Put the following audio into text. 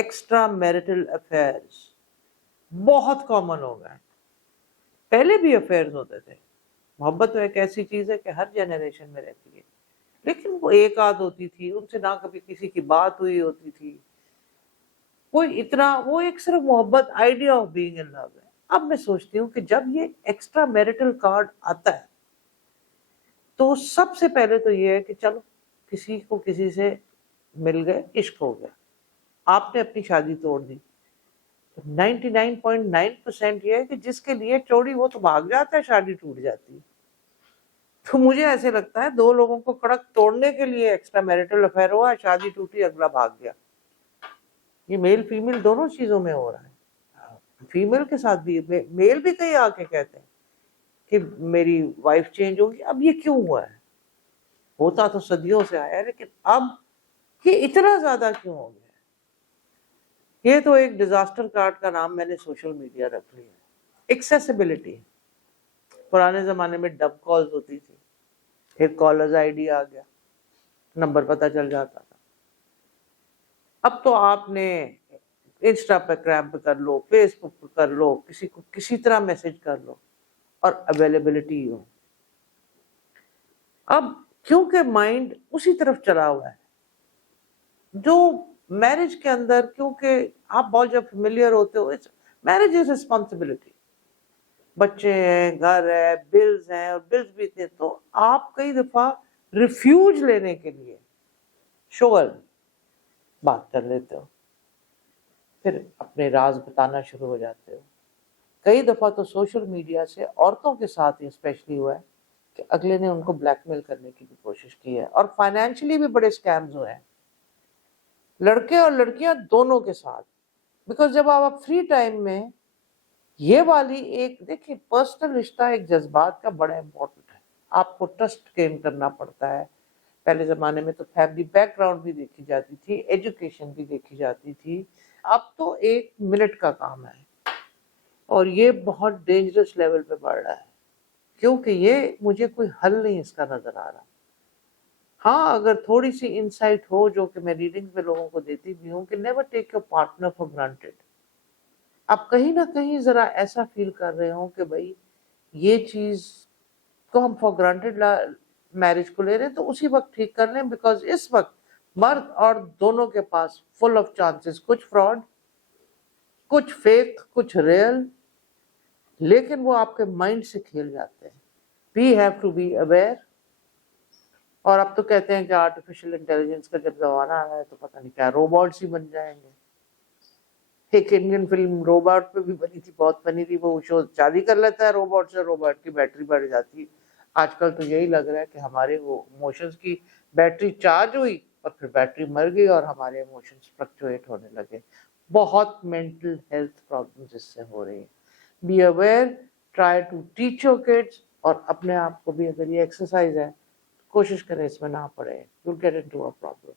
Extra marital affairs بہت common ہو گئے. پہلے بھی افیئرز ہوتے تھے. محبت تو ایک ایسی چیز ہے کہ ہر جنریشن میں رہتی ہے, لیکن وہ ایک آدھ ہوتی تھی, ان سے نہ کبھی کسی کی بات ہوئی ہوتی تھی, کوئی اتنا, وہ ایک صرف محبت, آئیڈیا آف بینگ ان لو ہے. اب میں سوچتی ہوں کہ جب یہ ایکسٹرا میرٹل کارڈ آتا ہے تو سب سے پہلے تو یہ ہے کہ چلو کسی کو کسی سے مل گئے, عشق ہو گیا, آپ نے اپنی شادی توڑ دی. 99.9% یہ ہے کہ جس کے لیے چوڑی وہ تو بھاگ جاتا ہے, شادی ٹوٹ جاتی ہے. تو مجھے ایسے لگتا ہے دو لوگوں کو کڑک توڑنے کے لیے ایکسٹرا میرٹل افیئر ہوا, شادی ٹوٹی, اگلا بھاگ گیا. یہ میل فیمیل دونوں چیزوں میں ہو رہا ہے. فیمیل کے ساتھ بھی, میل بھی کہیں آ کے کہتے ہیں کہ میری وائف چینج ہوگی. اب یہ کیوں ہوا ہے؟ ہوتا تو صدیوں سے آیا ہے, لیکن اب یہ اتنا زیادہ کیوں ہو گیا؟ یہ تو ایک ڈیزاسٹر کارڈ کا نام میں نے سوشل میڈیا رکھ لیا. ایکسیسیبلٹی. پرانے زمانے میں ڈب کالز ہوتی تھی, ایک کالرز آئی ڈی آ گیا, نمبر پتہ چل جاتا تھا. اب تو آپ نے انسٹاگرام پہ کر لو, فیس بک پہ کر لو, کسی کو کسی طرح میسج کر لو, اور اویلیبلٹی ہو. اب کیونکہ مائنڈ اسی طرف چلا ہوا ہے, جو میرج کے اندر, کیونکہ آپ بہت جب فیملیئر ہوتے ہو, میرج از رسپانسبلٹی, بچے ہیں, گھر ہے, بلز ہیں, اور بلز بھی تھے, تو آپ کئی دفعہ ریفیوج لینے کے لیے شوہر بات کر لیتے ہو, پھر اپنے راز بتانا شروع ہو جاتے ہو. کئی دفعہ تو سوشل میڈیا سے عورتوں کے ساتھ اسپیشلی ہوا ہے کہ اگلے نے ان کو بلیک میل کرنے کی بھی کوشش کی ہے, اور فائنینشلی بھی بڑے سکیمز ہوئے ہیں, لڑکے اور لڑکیاں دونوں کے ساتھ. بیکاز جب آپ فری ٹائم میں یہ والی ایک, دیکھیں پرسنل رشتہ ایک جذبات کا بڑا امپورٹنٹ ہے, آپ کو ٹرسٹ گین کرنا پڑتا ہے. پہلے زمانے میں تو فیملی بیک گراؤنڈ بھی دیکھی جاتی تھی, ایجوکیشن بھی دیکھی جاتی تھی. اب تو 1 منٹ کا کام ہے, اور یہ بہت ڈینجرس لیول پہ بڑھ رہا ہے, کیونکہ یہ مجھے کوئی حل نہیں اس کا نظر آ رہا. ہاں اگر تھوڑی سی انسائٹ ہو, جو کہ میں ریڈنگ پہ لوگوں کو دیتی بھی ہوں, کہ never take your partner for granted. آپ کہیں نہ کہیں ذرا ایسا فیل کر رہے ہوں کہ بھائی یہ چیز کو ہم فار گرانٹیڈ میرج کو لے رہے ہیں, تو اسی وقت ٹھیک کر لیں. بیکاز اس وقت مرد اور دونوں کے پاس فل آف چانسز, کچھ فراڈ, کچھ فیک, کچھ ریئل, لیکن وہ آپ کے مائنڈ سے کھیل جاتے ہیں. We have to be aware. اور اب تو کہتے ہیں کہ آرٹیفیشل انٹیلیجنس کا جب زمانہ آ رہا ہے تو پتہ نہیں کیا روبوٹس ہی بن جائیں گے. ایک انڈین فلم روبوٹ پہ بھی بنی تھی, بہت بنی تھی, وہ شو شادی کر لیتا ہے روبوٹ سے, روبوٹ کی بیٹری بڑھ جاتی ہے. آج کل تو یہی لگ رہا ہے کہ ہمارے وہ ایموشنز کی بیٹری چارج ہوئی اور پھر بیٹری مر گئی, اور ہمارے ایموشنز فلکچویٹ ہونے لگے. بہت مینٹل ہیلتھ پرابلمز اس سے ہو رہی ہیں. Be aware, try to teach your kids, اور اپنے آپ کو بھی, اگر یہ ایکسرسائز ہے کوشش کریں اس میں نہ پڑے, you get into a problem.